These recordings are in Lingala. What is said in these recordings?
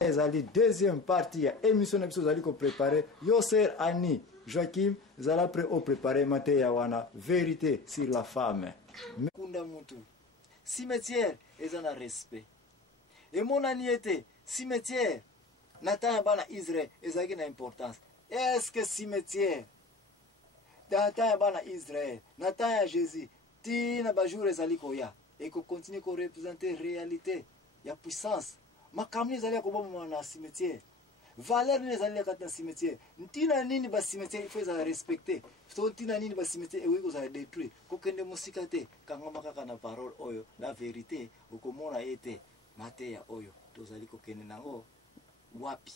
ezali deuxième partie ya émission na biso ezali ko préparer yo sœur Annie Joachim zala prêt au préparer matin ya wana vérité sur la femme kunda mutu cimetière ezana respect et mon aniete cimetière nata bana Israël ezaki na importance. Est-ce que cimetière nata bana Israël nata Jésus tina bajour ezali koya et ko continue ko représenter réalité ya puissance makamni ezali ko bomona na cimetière valeur ni ezali kati na cimetière ntina nini ba cimetière il faut za respecter to ntina nini ba cimetière ewe ko za détruire ko kende musika te kanga makaka na parole oyo la vérité ukomona ete mateya oyo tozali ko kende nango wapi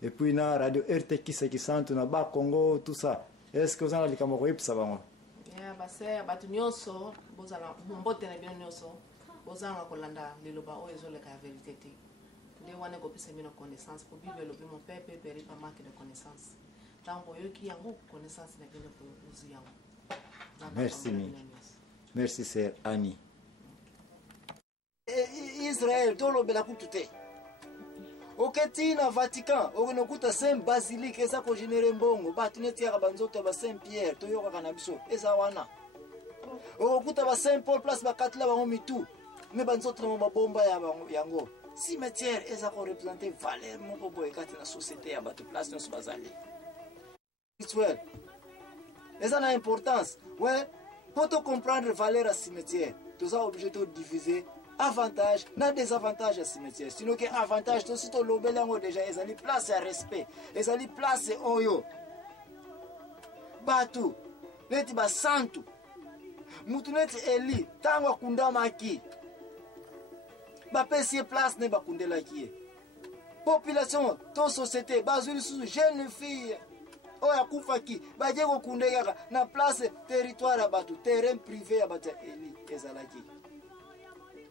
et puis na radio RT Kisantu na ba Congo tout ça est-ce que vous en avez comme rep ça va ya base batu nyonso bozala mbote na bien nyonso bozanga kolanda liloba o ezole ka vérité te nde wana ko pesa mino connaissance pour bible le mon père péri pas manque de connaissance tant boyoki yango connaissance na bien ko uzi yango merci sœur Annie Israël tolo bela kutute oketi na Vatican okonokuta Saint Basilique eza ko générer mbongo batu netiaka banzoto ba Saint Pierre toyoka kana biso eza wana okokuta ba Saint Paul place ba katla ba mitu me banzoto na mabomba ya yango cimetière eza ko représenter valeur moko boye kati na société ya batu place no bazali rituel eza na importance ouais pour te comprendre valeur à cimetière tu as obligé de diviser avantage na désavantage à cimetière sinon que avantage to si to lobela ngo déjà ezali place ya respect ezali place oyo batu neti ba santu mutu neti Eli tango kundamaki ba pesi place ne ba kundela ki population to société bazuli sous jeune fille oya kufaki baje ko kundeka na place territoire ya batu terrain privé ya batu Eli ezalaki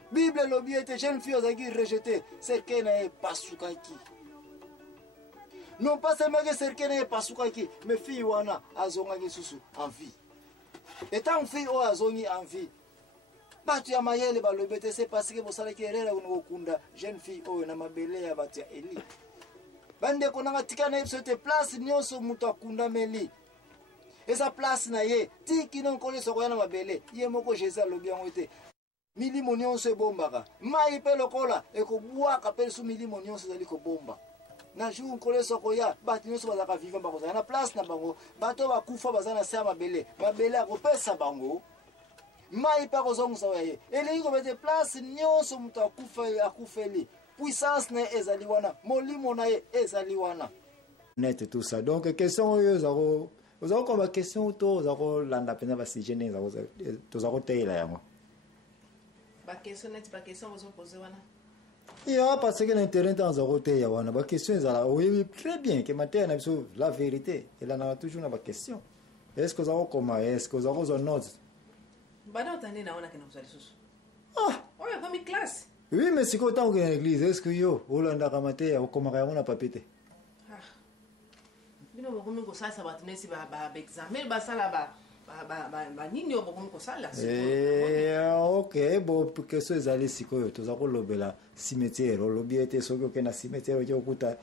Bible lobi était jeune fille ozaki rejeté serkena e pasukaki non pas seulement que serkena e pasukaki mais fille wana azongaki susu en vie étant fille o azongi en vie batu ya mayele balobi te c'est parce que bosalaki erreur ko kunda jeune fille o na mabele ya batu ya Eli bande konanga tikana episode place nyonso mutu akundameli esa place na ye tiki non koleso ko yana mabele ye moko Jésus alobi yango te milimo nyonso ebombaka mai mpe lokola ekobwaka mpe lisusu milimo nyonso ezali kobomba na jour nkolo nyonso koya bato nyonso bazalaka vivant bakozala na place na bango bato bakufa baza na se ya mabele akopesa bango mai mpe akozongisa ye elingi kobete place nyonso moto akufeli puissance na ye ezali wana molimo na ye ezali wana net tout ça donc question oyo ozako koba question to ozako landa mpenza basije ndenge tozako teyela yango bakestion neti bakestion ozopose wana ya parce que l'intérêt dans ozako teya wana bakestion ezala oyebi très bien ke mateya na biso la vérité elandaka toujours na bakestion est ce que ozako koma est ce que ozako ozwa note bana otande naona kena kozwa lisusu ah oyo komi classe oui mais sikoyo ntango okende na église est ce que yo olandaka mateya okomaka yango na papier te bino bokomi kosalisa bato nesi baexamen basala banini oyo bokomi kosala ok bo question ezali sikoyo toza kolobela cimetière olobi ete soki okenda cimetière oki okuta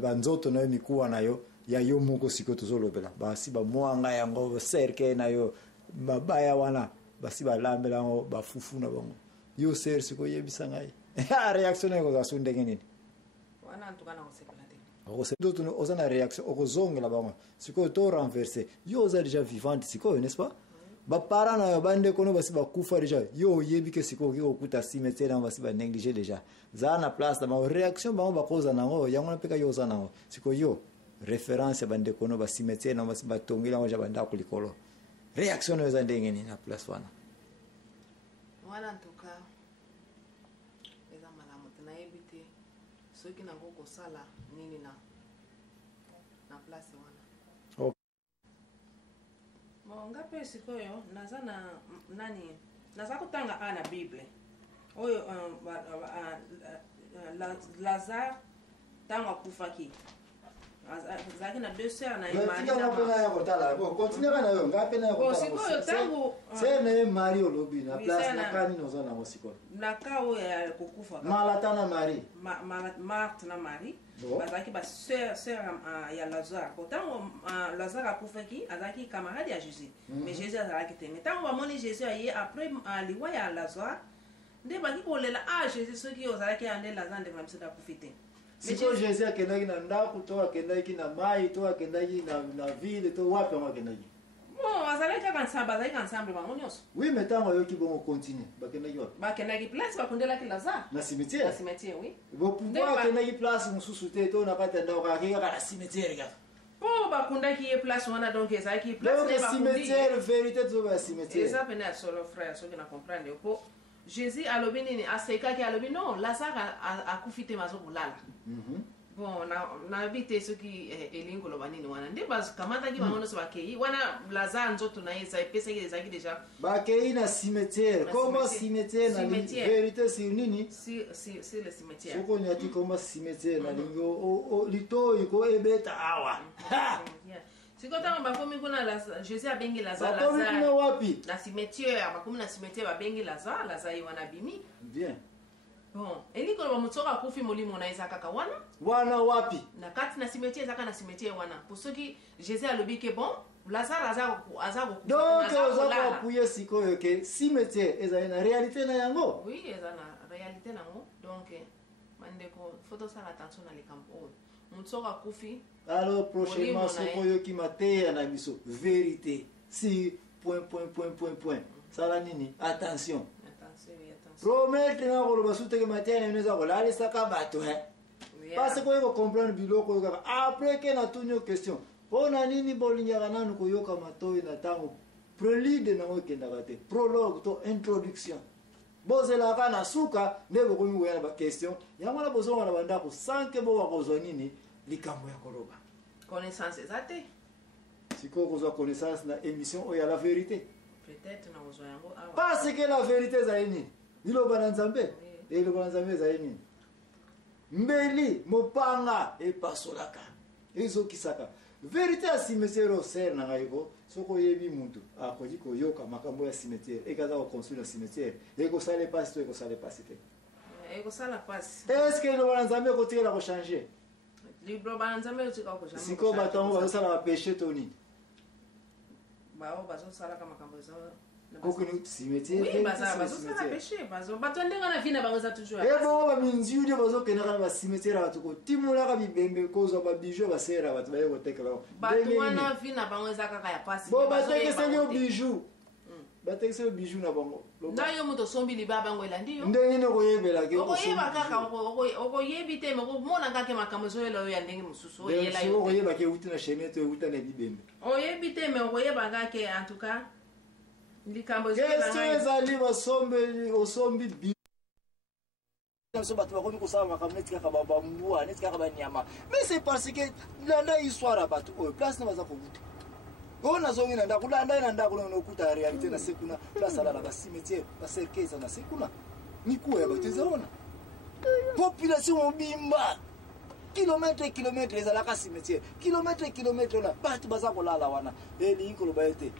banzoto na yo mikuwa na yo ya yo moko sikoyo tozolobela basi bamwanga yango cercle na yo mabaya wana basi balambela yango bafufu na bango yo ser sikoyo yebisa ngai réaction na yo kozala so ndenge nini wana antukana kosepela oza na réaction okozongela bango sikoyo to renverse yo oza déjà vivante sikoyo n'est-ce pas bapara na yo bandeko no basi bakufa déjà yo oyebi ke sikoyo oki kokuta cimetière yango basi banéglige déjà zala na place na bango réaction bango bakoza nango yango na mpeka yo oza nango sikoyo yo référence ya bandeko no bacimetière nango basi batongeli yango ja bandako likolo réaction nayo eza ndenge nini na place wana wana ntuka eza malamu te nayebi te soki nango kosala nini na place wana bon nga mpe sikoyo naza na nani naza kotanga a na bible oyo Lazare ntango akufaki azalaki na 2 sœurs na ye Marie na sikoyo ntango na ye Marie olobi na place na kani noza nango sikoyo na ka oyo ya kokufa Malata na Marie Marthe na Marie bazalaki basœur ya Lazare ntango Lazare akufaki azalaki camarade ya Jésus mais Jésus azalaki te ntango bamoni Jésus aye après liwa ya Lazare nde baki kolela Jésus soki ozalaki ya nde Lazare nde na biso akufi te siko Jésus akendaki na ndako to akendaki na mai to akendaki na ville to wapi yango akendaki bon azalaki kaka ensemble bango nyonso oui mais ntango ayoki bongo continue bakendaki wapi bakendaki place bakundelaki Lazare na cimetière oui bopouvoir akendaki place mosusu te to na kati ya ndako akaki kaka na cimetière kaka po bakundaki ye place wana donc ezalaki place donc cimetière vérité tozoba ya cimetière eza pene ya solo frère soki na comprendre po Jésus alobi nini asekaki alobi non Lazare akufi te mazokolala bon na bite soki elingi koloba nini wana nde bakamataki bango nyonso bakei wana Lazare nzoto na ye epesaki ezalaki déjà bakei na cimetière comment cimetière na vérité sur nini sur le cimetière soko nyati comment cimetière na lingo litoi ko ebeta awa siko ntango bakomi kuna Jésus abengi Lazare wapi na cimetière bakomi na cimetière babengi Lazare ye wana abimi bien bon elingi koloba moto soki akufi molimo na ye eza kaka wana wapi na kati na cimetière ezaka na cimetière wana po soki Jésus alobi ke bon Lazare aza kokufa donc oza koapuye sikoyo ke cimetière ezali na réalité na yango oui eza na réalité nango donc bandeko fo tosala attention na likambo oyo moto soki akufi alors prochainement soko oyoki mateya na biso vérité si point sala nini attention promettre na koloba suteke mateya na bino eza kolalisaka bato parce que oyo comprendre biloko oyo kaka après ke natuni yo question mpona nini bolingaka nanu koyoka matoyi na ntango prélude nango ekendaka te prologue to introduction bozelaka na suka nde bokomi koya na baquestion yango wana bozonga na bandako sanke bo bakozwa nini likambo ya koloba connaissance eza te sikoyo kozwa connaissance na émission oyo ya la vérité peut-être na kozwa yango awa parce que la vérité ezali nini liloba na nzambe liloba na nzambe ezali nini mbeli mopanga epasolaka ezokisaka vérité ya cimetière osere na ngai ko soki oyebi mutu akoki koyoka makambo ya cimetière ekaza koconstruire na cimetière ekosala epasi to ekosala epasi te ekosala pasi est ce que liloba na nzambe ekotikela kochange liloba na nzambe ekotikala kochange sikoyo bato yango bazosala bapéché to nini bao bazosalaka makambo eza kokuni cimetière oui bazosala péché bato ndenge na vie na bango eza toujours bongo baminziu nde bazokendaka na bacimetière bato kotimolaka bibembe kozwa babiju basera bato baye koteka bango bato wana vie na bango eza kaka ya pasi bo batekeseli yo biju batekeseli yo biju na bango na yo moto osombi liba bango elandi yo ndenge nini okoyebelake okoyeba kaka okoyebi te okomona kaka makambo ezoyela oyo ya ndenge mosusu oyela yo okoyebaka euti na chenete euta na bibembe oyebi te me okoyeba kaka en tout cas likambo question ezali osombi biso bato bakomi kosala makambo neti kaka bambwa neti kaka banyama mais c'est parce que landa histoire ya bato oyo place na baza kokuta oyo nazongi na ndako landa ye na ndako nongo okuta ya réalité na se kuna place alala bacimetière bacercueil eza na se kuna mikuwa ya bato eza wana population mobimba kilometre ezalaka cimetière kilometre wana bato baza kolala wana elingi koloba ete